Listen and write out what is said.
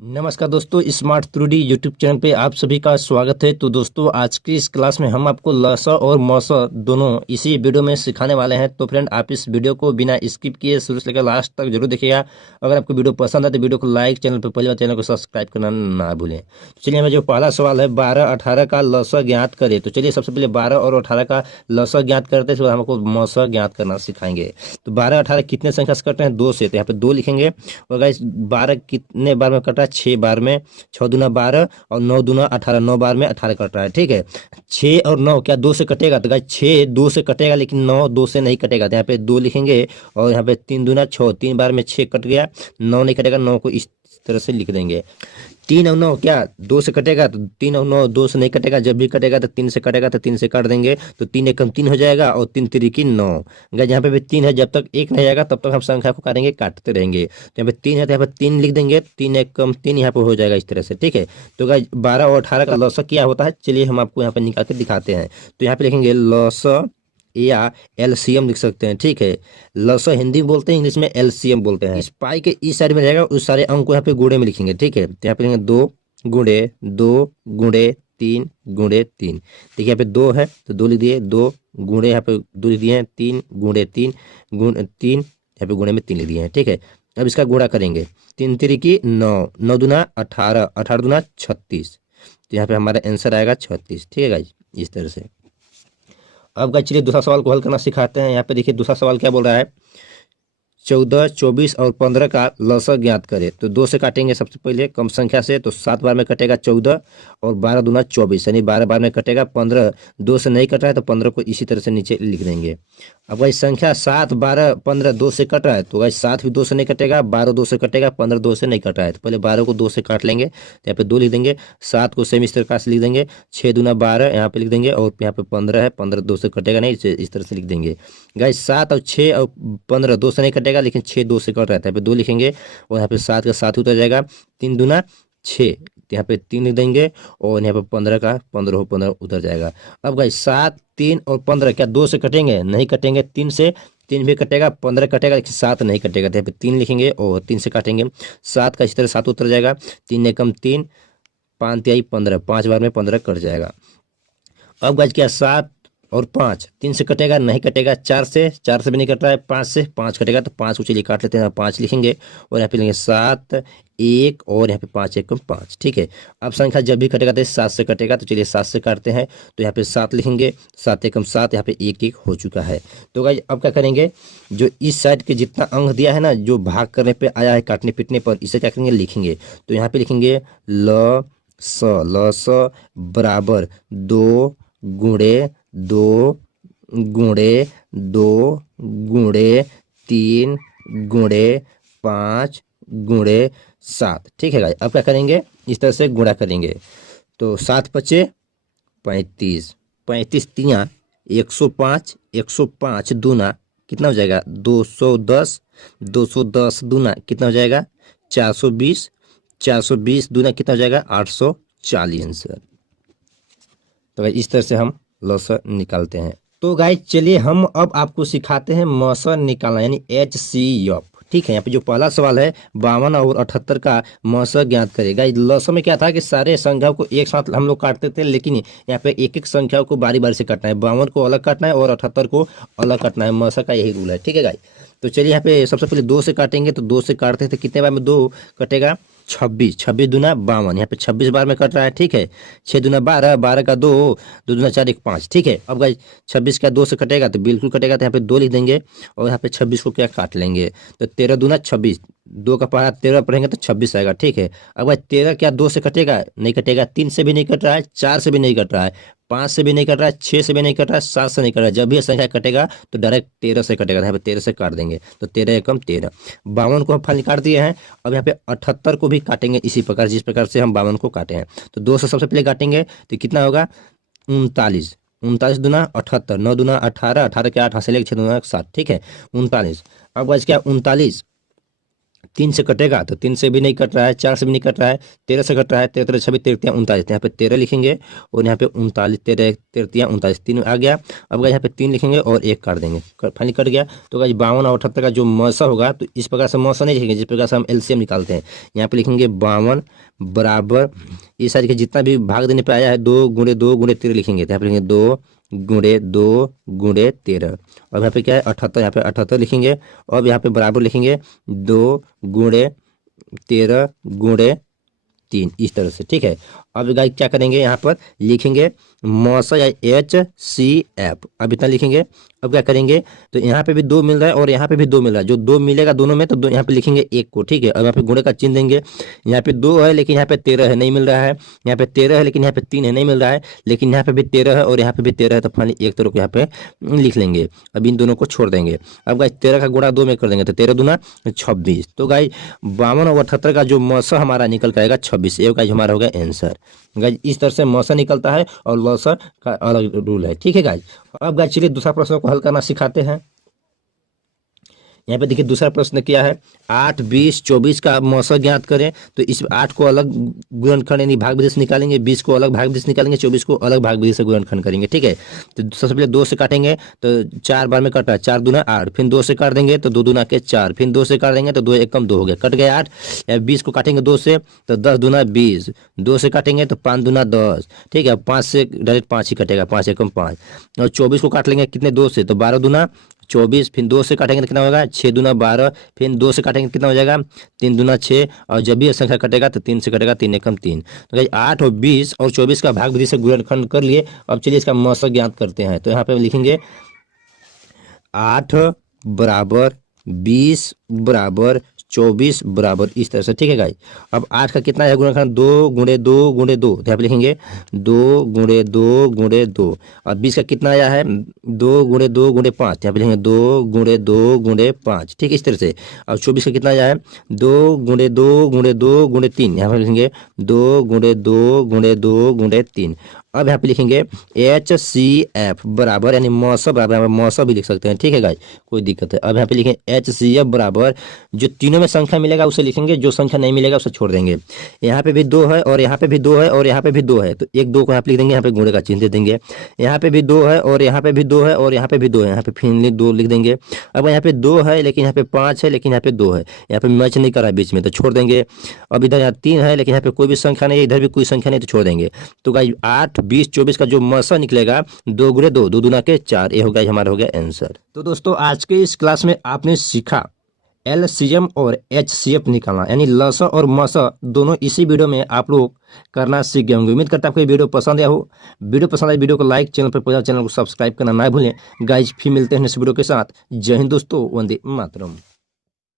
नमस्कार दोस्तों, smart 3D YouTube channel पे आप सभी का स्वागत है। तो दोस्तों, आज की इस क्लास में हम आपको लसा और मौसा दोनों इसी वीडियो में सिखाने वाले हैं। तो फ्रेंड, आप इस वीडियो को बिना स्किप किए शुरू से लेकर लास्ट तक जरूर देखिएगा। अगर आपको वीडियो पसंद है तो वीडियो को लाइक, चैनल पर पहले बार चैनल को सब्सक्राइब करना ना भूलें। तो चलिए, हमें जो पहला सवाल है 12-18 का लसा ज्ञात करें। तो चलिए, सबसे पहले 12 और 18 का लसा ज्ञात करते हैं, इसके बाद हमको मौसा ज्ञात करना सिखाएंगे। तो 12-18 कितने संख्या से कट रहे हैं? 2 से। तो यहाँ पे 2 लिखेंगे। और गाइस, 12 कितने बार में कट रहा है? 6 बार में। 6 दूना 12 और 9 दूना 18, 9 बार में 18 कट रहा है। ठीक है, 6 और 9 क्या 2 से कटेगा? तो गाइस 6 2 से कटेगा, लेकिन 9 2 से नहीं कटेगा। तो यहाँ पे 2 लिखेंगे। और यहाँ पे 3 दूना 6, 3 बार में 6 कट गया, 9 नहीं कटेगा। 9 को इस तरह से लिख देंगे। 3 और 9 क्या 2 से कटेगा? तो 3 और 9 2 से नहीं कटेगा। जब भी कटेगा तो 3 से कटेगा, तो 3 से काट देंगे। तो 3 एकम 3 हो जाएगा और 3 तिरिकी 9। गाइस, यहाँ पे भी 3 है, जब तक 1 नहीं आएगा तब तक हम संख्या को काटेंगे, काटते रहेंगे। तो यहाँ पे 3 है, तो यहाँ पे 3 लिख देंगे। 3 एकम 3 यहाँ पे हो जाएगा इस तरह से। ठीक है, तो गाइस 12 और 18 का लौसा क्या होता है, चलिए हम आपको यहाँ पे निकाल के दिखाते हैं। तो यहाँ पे लिखेंगे लौसा या एलसीएम लिख सकते हैं। ठीक है, लसा हिंदी में बोलते हैं, इंग्लिश में एलसीएम बोलते हैं। इस पाई के इस साइड में रहेगा, उस सारे अंक को यहाँ पे गुणे में लिखेंगे। ठीक है, तो यहाँ पे लिखेंगे 2 गुणे 2 गुणे 3 गुणे 3। देखिए यहाँ पे 2 है तो 2 लिख दिए, 2 गुणे यहाँ पे 2 लिख दिए हैं, 3 गुणे 3 गुण 3 यहाँ पे गुणे में 3 लिख दिए हैं। ठीक है, अब इसका गुणा करेंगे। 3 तिरिकी 9, 9 दूना 18, 18 दूना 36। तो यहाँ पे हमारा आंसर आएगा 36। ठीक है गाइज, इस तरह से। अब गाइस, चलिए दूसरा सवाल को हल करना सिखाते हैं। यहाँ पे देखिए दूसरा सवाल क्या बोल रहा है, 14, 24 और 15 का लसा ज्ञात करें। तो 2 से काटेंगे सबसे पहले, कम संख्या से। तो 7 बार में कटेगा 14 और 12 दूना 24, यानी 12 बार में कटेगा 15। 2 से नहीं कट रहा है तो 15 को इसी तरह से नीचे लिख देंगे। अब भाई संख्या 7, 12, 15 2 से कट रहा है, तो भाई 7 भी 2 से नहीं कटेगा, 12 2 से कटेगा, 15 2 से नहीं कट रहा है। तो पहले 12 को 2 से काट लेंगे, तो यहाँ पे 2 लिख देंगे। 7 को सेम इस तरह से लिख देंगे। 6 दूना 12 यहाँ पे लिख देंगे, और यहाँ पे 15 है, 15 2 से कटेगा नहीं, इस तरह से लिख देंगे। गाइस 7 और 6 और 15 2 से नहीं कटेगा, लेकिन 6 2 से कट रहा है, यहाँ पे 2 लिखेंगे। और यहाँ पे 7 का 7 उतर जाएगा। 3 दूना 6, यहाँ पे 3 लिख देंगे। और यहाँ पे 15 का 15 15 उतर जाएगा। अब गाइस 7, 3 और 15 क्या 2 से कटेंगे? नहीं कटेंगे। 3 से 3 भी कटेगा, 15 कटेगा, लेकिन 7 नहीं कटेगा। तो यहाँ पे 3 लिखेंगे और 3 से काटेंगे। 7 का इस तरह 7 उतर जाएगा। 3 एकम 3, 5 तिहाई 15, 5 बार में 15 कट जाएगा। अब गाइस क्या 7 और 5 3 से कटेगा? नहीं कटेगा। 4 से भी नहीं कट रहा है। 5 से 5 कटेगा, तो 5 को चलिए काट लेते हैं, 5 लिखेंगे। और यहाँ पे लेंगे 7 1 और यहाँ पे 5 एकम 5। ठीक है, अब संख्या जब भी कटेगा तो 7 से कटेगा, तो चलिए 7 से काटते हैं। तो यहाँ पे 7 लिखेंगे, 7 एकम 7, यहाँ पे 1 1 हो चुका है। तो गाइस अब क्या करेंगे, जो इस साइड के जितना अंक दिया है ना, जो भाग करने पे आया है, काटने पीटने पर, इसे क्या करेंगे, लिखेंगे। तो यहाँ पे लिखेंगे ल स बराबर 2 गुणे 2 गुणे 2 गुणे 3 गुणे 5 गुणे 7। ठीक है गाइस, अब क्या करेंगे, इस तरह से गुणा करेंगे। तो 7 पचे 35, 35 तिया 105, 105 दूना कितना हो जाएगा? 210, 210 दूना कितना हो जाएगा? 420, 420 दूना कितना हो जाएगा? 840 आंसर। तो भाई इस तरह से हम लौसा निकालते हैं। तो गाइस चलिए हम अब आपको सिखाते हैं मौसा निकालना, यानी HCF। ठीक है, यहाँ पे जो पहला सवाल है 52 और 78 का मौसा ज्ञात करेगा। लौसा में क्या था कि सारे संख्याओं को एक साथ हम लोग काटते थे, लेकिन यहाँ पे एक एक संख्याओं को बारी बारी से काटना है। 52 को अलग काटना है और 78 को अलग काटना है। मौसा का यही रूल है। ठीक है गाइस, तो चलिए यहाँ पे सबसे पहले 2 से काटेंगे। तो 2 से काटते थे, कितने बार में 2 कटेगा? 26, 26 दूना 52, यहाँ पे 26 बार में कट रहा है। ठीक है, 6 दूना 12, 12 का 2, 2 दूना 4 1 5। ठीक है, अब गाइस 26 का 2 से कटेगा? तो बिल्कुल कटेगा, तो यहाँ पे 2 लिख देंगे। और यहाँ पे 26 को क्या काट लेंगे? तो 13 दूना 26, 2 का पहाड़ा 13 पढ़ेंगे तो 26 आएगा। ठीक है, अब भाई 13 क्या 2 से कटेगा? नहीं कटेगा। 3 से भी नहीं कट रहा है, 4 से भी नहीं कट रहा है, 5 से भी नहीं कट रहा है, 6 से भी नहीं कट रहा है, 7 से नहीं कट रहा है। जब भी ये संख्या कटेगा तो डायरेक्ट 13 से कटेगा। यहाँ पे 13 से काट देंगे, तो 13 एकम 13। 52 को हम फाइनली काट दिए हैं। अब यहाँ पे 78 को भी काटेंगे इसी प्रकार, जिस प्रकार से हम 52 को काटे हैं। तो 2 से सबसे पहले काटेंगे, तो कितना होगा? 39, 39 दूना 78, 9 दूना 18, 18 के 8 हाथ से लेकर 6 दूना 7। ठीक है, 39। अब गाइस क्या 39 3 से कटेगा तो 3 से भी नहीं कट रहा है, 4 से भी नहीं कट रहा है, 13 से कट रहा है, 13 26 13 39, यहाँ पे 13 लिखेंगे और यहाँ पे 39, 13 13 39 3 आ गया। अब गाइस यहाँ पे 3 लिखेंगे और 1 काट देंगे, फाइनली कट गया। तो गाइस 52 और 78 का जो मौसा होगा तो इस प्रकार से मौसा नहीं लिखेंगे जिस प्रकार से हम एलसीएम निकालते हैं। यहाँ पे लिखेंगे 52 बराबर इस साइड के जितना भी भाग देने पे आया है 2 गुणे 2 गुणे 13 लिखेंगे, तो यहाँ पे लिखेंगे 2 गुणे 2 गुणे 13। अब यहाँ पे क्या है 78, यहाँ पे 78 लिखेंगे। अब यहाँ पे बराबर लिखेंगे 2 गुणे 13 गुणे 3, इस तरह से, ठीक है। अब गाइस क्या करेंगे, यहाँ पर लिखेंगे मौसा या HCF, अब इतना लिखेंगे। अब क्या करेंगे, तो यहाँ पे भी 2 मिल रहा है और यहाँ पे भी 2 मिल रहा है, जो 2 मिलेगा दोनों में तो यहाँ पे लिखेंगे 1 को, ठीक है। अब यहाँ पे गुणे का चिन्ह देंगे, यहाँ पे 2 है लेकिन यहाँ पे 13 है, नहीं मिल रहा है, यहाँ पे 13 है लेकिन यहाँ पे 3 है, नहीं मिल रहा है, लेकिन यहाँ पे भी 13 है और यहाँ पे भी 13 है, तो फाइनली 1 तरह को यहाँ पे लिख लेंगे। अब इन दोनों को छोड़ देंगे। अब गाइस 13 का गुणा 2 में कर देंगे तो 13 दूना 26। तो गाइस 52 और 78 का जो मौसा हमारा निकल कर आएगा 26, ये गाइस हमारा हो गया आंसर। गाइस इस तरह से मौसा निकलता है और लौसा का अलग रूल है, ठीक है गाइस। अब गाइस चलिए दूसरा प्रश्न को हल करना सिखाते हैं। यहाँ पे देखिए दूसरा प्रश्न क्या है, 8 20 24 का मौसा ज्ञात करें। तो इस 8 को अलग गुणनखंड यानी भाग विधि से निकालेंगे, 20 को अलग भाग विधि से निकालेंगे, 24 को अलग भाग विधि से गुणनखंड करेंगे, ठीक है। तो सबसे पहले 2 से काटेंगे तो 4 बार में कटा, 4 दूना 8, फिर 2 से काट देंगे तो 2 दूना के 4, फिर 2 से काट देंगे तो 2 1 कम 2 हो गया, कट गया 8। 20 को काटेंगे 2 से तो 10 दूना 20, 2 से काटेंगे तो 5 दूना 10, ठीक है। 5 से डायरेक्ट 5 ही कटेगा, 5 1 5। और 24 को काट लेंगे कितने 2 से, तो 12 दूना 24, फिर 2 से काटेंगे तो कितना होगा 6 दूना 12, फिर 2 से काटेंगे कितना हो जाएगा 3 दूना 6, और जब भी ये संख्या कटेगा तो 3 से कटेगा, 3 एकम 3। तो गाइस 8 और 20 और 24 का भाग विधि से गुणनखंड कर लिए। अब चलिए इसका मौसा ज्ञात करते हैं। तो यहाँ पे लिखेंगे 8 बराबर 20 बराबर 24 बराबर इस तरह से, ठीक है गाइस। अब 8 का कितना है गुणनखंड, 2 गुणे 2 गुणे 2, तो यहाँ पे लिखेंगे 2 गुणे 2 गुणे 2। और 20 का कितना आया है 2 गुणे 2 गुणे 5, यहाँ पे लिखेंगे 2 गुणे 2 गुणे 5, ठीक है इस तरह से। और 24 का कितना आया है 2 गुणे 2 गुणे 2 गुणे 3, यहाँ पे लिखेंगे 2 गुणे 2 गुणे 2 गुणे 3। अब यहाँ पे लिखेंगे HCF बराबर यानी मौसा बराबर, मौसा भी लिख सकते हैं, ठीक है गाइस, कोई दिक्कत है। अब यहाँ पे लिखेंगे HCF बराबर जो तीनों में संख्या मिलेगा उसे लिखेंगे, जो संख्या नहीं मिलेगा उसे छोड़ देंगे। यहाँ पे भी 2 है और यहाँ पे भी 2 है और यहाँ पे भी 2 है, तो 1 2 को यहाँ पे लिख देंगे, यहाँ पे गुणे का चिन्ह दे देंगे। यहाँ पे भी 2 है और यहाँ पे भी 2 है और यहाँ पे भी 2 है, यहाँ पे फिर 2 लिख देंगे। अब यहाँ पे 2 है लेकिन यहाँ पे 5 है, लेकिन यहाँ पे 2 है, यहाँ पे मैच नहीं कर रहा है बीच में, तो छोड़ देंगे। अब इधर यहाँ 3 है लेकिन यहाँ पे कोई भी संख्या नहीं है, इधर भी कोई संख्या नहीं, तो छोड़ देंगे। तो गाइस 8 20 24 का जो मौसा निकलेगा 2 गुणे 2 2 दूना के 4, ये होगा हमारा हो गया आंसर। तो दोस्तों आज के इस क्लास में आपने सीखा LCM और HCF निकालना, यानी लसा और मसा दोनों इसी वीडियो में आप लोग करना सीख गए होंगे। उम्मीद करता हूँ आपको ये वीडियो पसंद आया हो। वीडियो पसंद आए वीडियो को लाइक, चैनल पर पहुंचा चैनल को सब्सक्राइब करना ना भूलें। गाइज फिर मिलते हैं इस वीडियो के साथ। जय हिंद दोस्तों, वंदे मातरम।